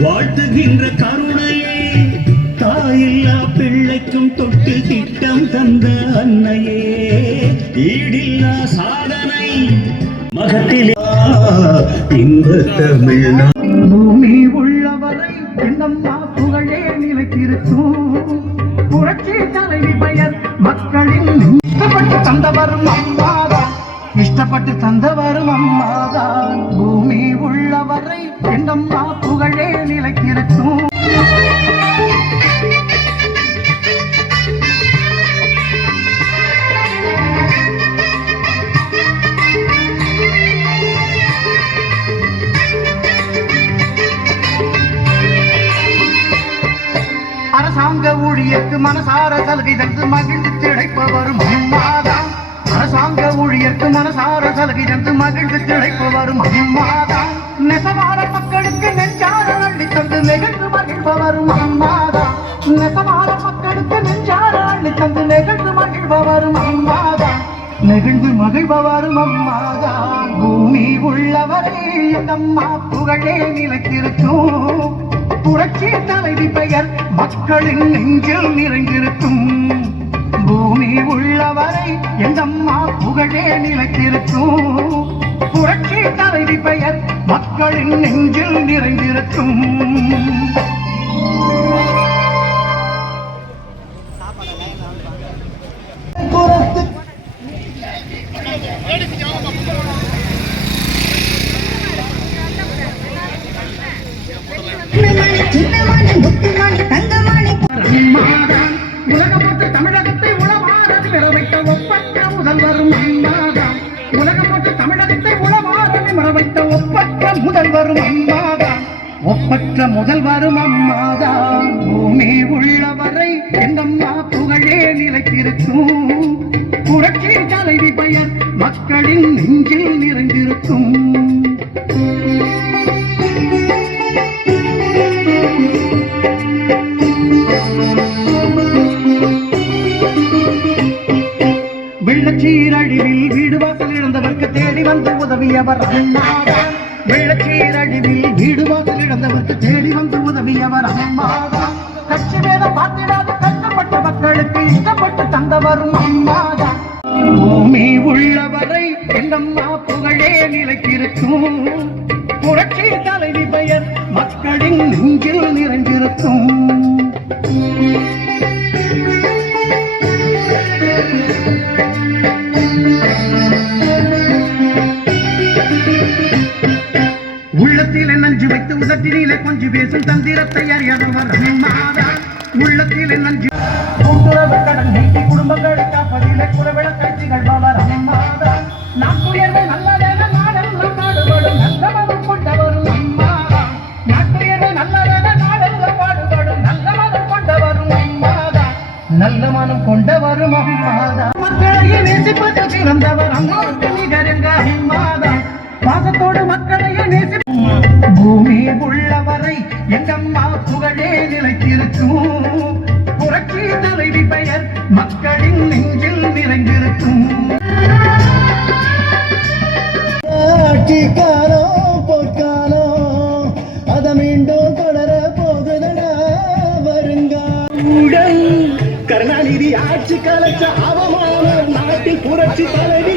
வாழ்த்துகின்ற கருணையே தாயில்லா பிள்ளைக்கும் தொட்டு திட்டம் தந்த அன்னையே ஈடில்லா சாதனை மகத்திலே இன்ப தமிழ் பூமி உள்ளவரை என்னம்மா புகழே நிலைத்திருக்கும் புரட்சி தலைவி பெயர் மக்களின் இஷ்டப்பட்டு தந்தவரும் அம்மாதான் இஷ்டப்பட்டு தந்தவரும் அம்மாதான் பூமி உள்ளவரை என்னம்மா புகழே நிலைத்திருக்கும் அரசாங்க ஊழியருக்கு மனசார சலுகை தந்து மகிழ்ந்து திளைப்பவரும் அம்மாதான் அரசாங்க ஊழியருக்கு மனசார சலுகை தந்து மகிழ்ந்து திளைப்பவரும் அம்மாதான் நெசவாள மக்களுக்கு நெஞ்சார அள்ளி தந்து நெகிழ்ந்து மகிழ்பவரும் அம்மாதான் நெசவாள மக்களுக்கு நெஞ்சார அள்ளி தந்து நெகிழ்ந்து மகிழ்பவரும் அம்மாதான் நெகிழ்ந்து மகிழ்பவரும் அம்மாதான் பூமி உள்ளவரே அம்மா புகழே நிலைத்திருக்கும் புரட்சி தலைவி பெயர் மக்களின் நெஞ்சில் நிறைந்திருக்கும் பூமி உள்ளவரை எந்தம்மா புகழே நிலைத்திருக்கும் புரட்சி தலைவி பெயர் மக்களின் நெஞ்சில் நிறைந்திருக்கும் உலகமொத்த தமிழகத்தை உளவாரதி நிறவைத்த ஒப்பற்ற முதல்வரும் அம்மாதான் உலகமொத்த தமிழகத்தை உளவாரதி நிறவைத்த ஒப்பற்ற முதல்வரும் அம்மாதான் ஒப்பற்ற முதல்வரும் அம்மாதான் பூமி உள்ளவரை எந்தம்மா புகழே நிலைத்திருக்கும் புரட்சி தலைவி பெயர் மக்களின் நெஞ்சில் நிறைந்திருக்கும் வெள்ளச்சீரழிவில் வீடு வாசல் இழந்தவர்க்கு தேடி வந்து உதவியவர் அம்மாதான் வெள்ளச்சீரழிவில் வீடு வாசல் இழந்தவர்க்கு தேடி வந்து உதவியவர் அம்மாதான் கட்சி வேதம் பார்த்திடாத கஷ்டப்பட்ட மக்களுக்கு இஷ்டப்பட்டு தந்தவரும் அம்மாதான் பூமி உள்ளவரை என்னம்மா புகழே நிலைத்திருக்கும் புரட்சி தலைவி பெயர் மக்களின் நெஞ்சில் நிறைந்திருக்கும் உள்ளத்திலே நஞ்சு வைத்து உதட்டிலே கொஞ்சம் பேசும் தந்திரத்தை அறியாதவர் அம்மாதான் உள்ளத்திலே நஞ்சு கூட்டுறவு கடன் நீக்கி குடும்பங்களை காப்பதிலே குலவிளக்கை திகழ்பவர் அம்மாதான் நாட்டுயர்வை நல்லதென நாடெல்லாம் பாடுபடும் நல்ல மதம் கொண்டவரும் அம்மாதான் நாட்டுயர்வை நல்லதென நாடெல்லாம் பாடுபடும் நல்ல மதம் கொண்டவரும் அம்மாதான் நல்ல மனம் கொண்டவரும் அம்மாதான் மக்களையே நேசிப்பது சிறந்தவர் அம்மாவுக்கு நிகருங்க அம்மாதான் பாசத்தோடு மக்களையே நேசி பூமி உள்ளவரை எங்கம்மா புகழே நிலைத்திருக்கும் புரட்சி தலைவி பெயர் மக்களின் நெஞ்சில் நிறைந்திருக்கும் பொற்காலோ அத மீண்டும் தொடர போகுதடா வருங்கால் கருணாநிதி ஆட்சி கலைச்ச அவமானம் நாட்டில் புரட்சி தலைவி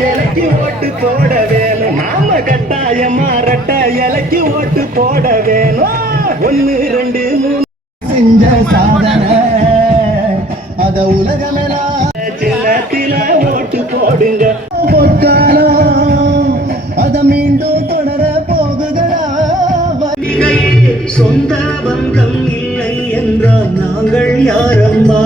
இலைக்கு ஓட்டு போட வேணும் நாம கட்டாயமா ரெட்ட இலைக்கு ஓட்டு போட வேணும் 1 2 3 செஞ்ச சாதனை அத உலகமெல்லாம் சின்னத்தில ஓட்டு போடுங்க பொற்காலம் அத மீண்டும் தொடர போகுதடா சொந்த பந்தம் இல்லை என்றால் நாங்கள் யாரம்மா